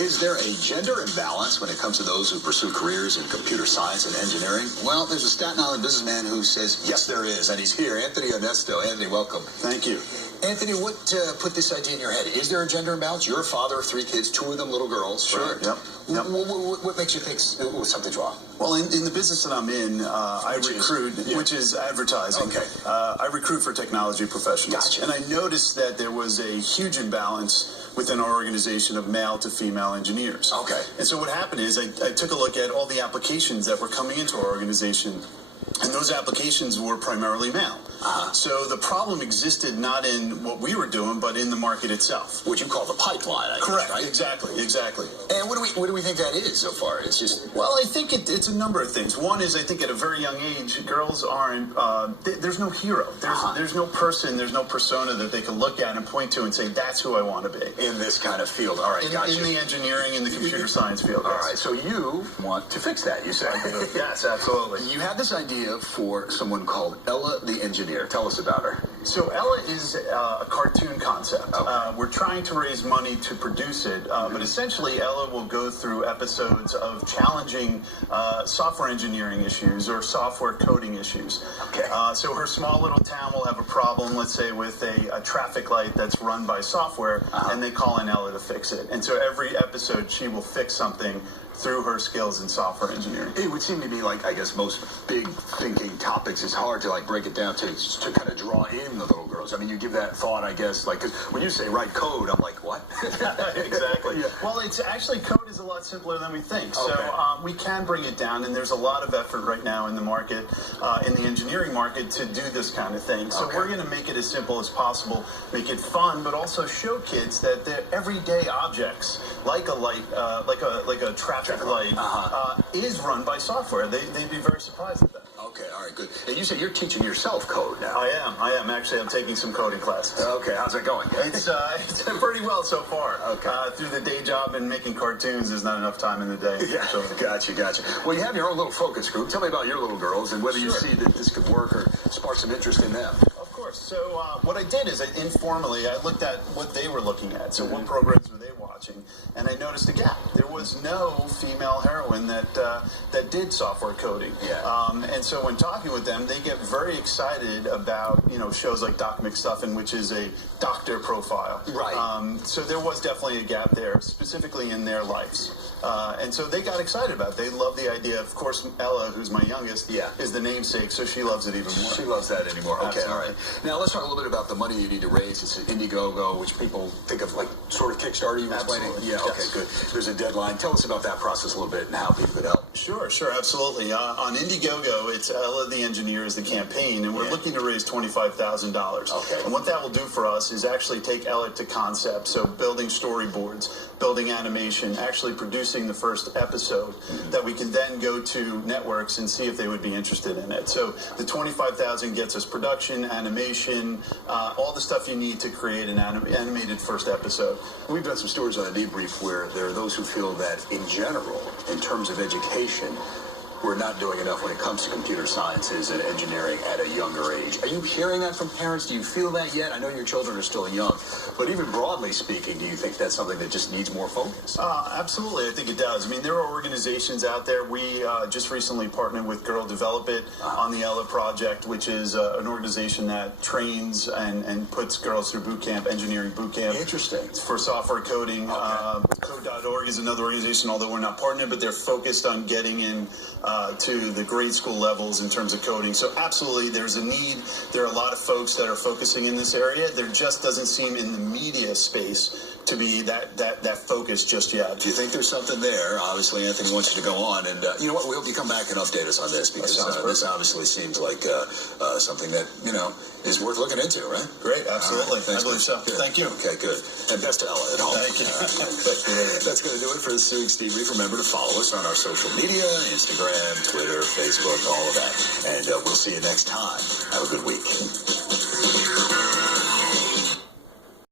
Is there a gender imbalance when it comes to those who pursue careers in computer science and engineering? Well, there's a Staten Island businessman who says, yes, there is, and he's here. Anthony Onesto. Anthony, welcome. Thank you. Anthony, what put this idea in your head? Is there a gender imbalance? You're a father of 3 kids, 2 of them little girls. Sure, right? yep. What makes you think something's wrong? Well, in the business that I'm in, I recruit, which is advertising. Okay. I recruit for technology professionals. Gotcha. And I noticed that there was a huge imbalance within our organization of male to female engineers. Okay. And so what happened is I took a look at all the applications that were coming into our organization, and those applications were primarily male. So the problem existed not in what we were doing, but in the market itself. What you call the pipeline, I guess, Correct. right? Exactly. And what do we think that is so far? It's just... Well, I think it's a number of things. One is I think at a very young age, girls aren't, there's no hero. There's no person, there's no persona that they can look at and point to and say, that's who I want to be. In this kind of field. All right, gotcha. In the engineering and the computer science field. All right, so you want to fix that, you say? Yes, absolutely. You had this idea for someone called Ella the Engineer. Tell us about her. So Ella is a cartoon concept. Okay. We're trying to raise money to produce it, but essentially Ella will go through episodes of challenging software engineering issues or software coding issues. Okay. So her small little town will have a problem, let's say, with a traffic light that's run by software, and they call in Ella to fix it. And so every episode she will fix something through her skills in software engineering. It would seem to me like, I guess, most big thinking topics is hard to like break it down to kind of draw in the little girls. I mean, you give that thought, I guess, like, because when you say write code, I'm like, what? Exactly. Yeah. Well, it's actually code is a lot simpler than we think. Okay. So we can bring it down, and there's a lot of effort right now in the market, in the engineering market, to do this kind of thing. So we're going to make it as simple as possible, make it fun, but also show kids that they're everyday objects, like a light, like a traffic light, is run by software. They'd be very surprised at that. Okay, all right, good. And you say you're teaching yourself code now. I am. Actually, I'm taking some coding classes. Okay, how's that going? It's pretty well so far. Okay. Through the day job and making cartoons, there's not enough time in the day. Yeah, gotcha. Well, you have your own little focus group. Tell me about your little girls and whether you Sure. see that this could work or spark some interest in them. Of course. So what I did is informally I looked at what they were looking at. So what programs were they watching? And I noticed a gap. There was no female heroine that did software coding. Yeah. And so when talking with them, they get very excited about shows like Doc McStuffin, which is a doctor profile. Right. So there was definitely a gap there, specifically in their lives. And so they got excited about it. They love the idea. Of course, Ella, who's my youngest, is the namesake, so she loves it even more. She loves that anymore. Okay, Absolutely. all right. Now let's talk a little bit about the money you need to raise. It's an Indiegogo, which people think of like sort of Kickstarter. You were explaining? Absolutely. Yeah. Okay. Yes. Good. There's a deadline. Tell us about that process a little bit and how people could help. Sure, absolutely. On Indiegogo, it's Ella the Engineer is the campaign, and we're looking to raise $25,000. Okay. And what that will do for us is actually take Ella to concept, so building storyboards, building animation, actually producing the first episode that we can then go to networks and see if they would be interested in it. So the $25,000 gets us production, animation, all the stuff you need to create an animated first episode. We've done some stories on the Debrief where there are those who feel that in general, in terms of education, we're not doing enough when it comes to computer sciences and engineering at a younger age. Are you hearing that from parents? Do you feel that yet? I know your children are still young, but even broadly speaking, do you think that's something that just needs more focus? Absolutely, I think it does. I mean, there are organizations out there. We just recently partnered with Girl Develop It on the Ella Project, which is an organization that trains and puts girls through boot camp, engineering boot camp. Interesting. For software coding. Code.org is another organization, although we're not partnered, but they're focused on getting in to the grade school levels in terms of coding. So absolutely, there's a need. There are a lot of folks that are focusing in this area. There just doesn't seem in the media space to be that focus just yet. Do you think there's something there? Obviously, Anthony wants you to go on, and you know what? We hope you come back and update us on this because this obviously seems like something that is worth looking into, right? Great, absolutely. Right, I believe so. Good. Thank you. Okay, good. And best to Ella at home. Thank you. That's going to do it for this week's Debrief. Remember to follow us on our social media, Instagram, Twitter, Facebook, all of that. And we'll see you next time. Have a good week.